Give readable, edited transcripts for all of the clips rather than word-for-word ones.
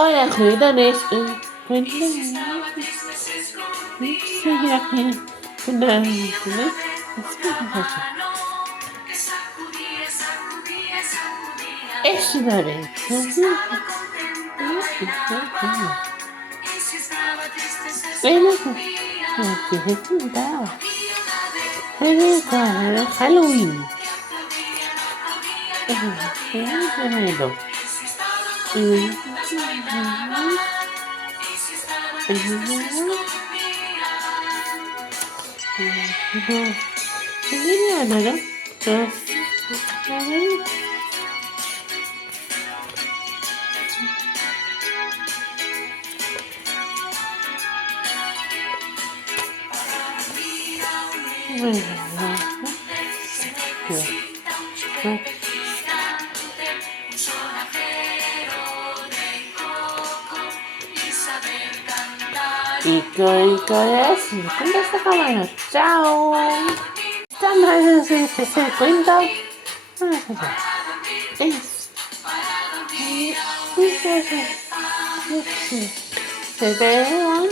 Hola, juguetones. Cuéntame. Soy aquí. Una. Es una vez. Feliz Halloween. Y es, ¿cuánto está acabando? ¡Chao! Estamos en este cuento. Se vean.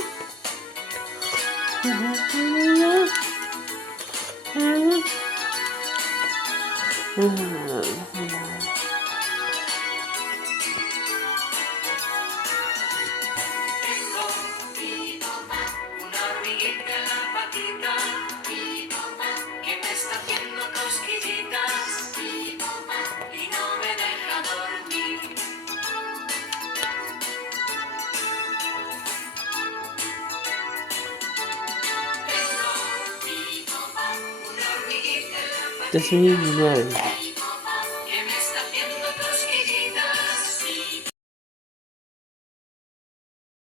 Das ist wie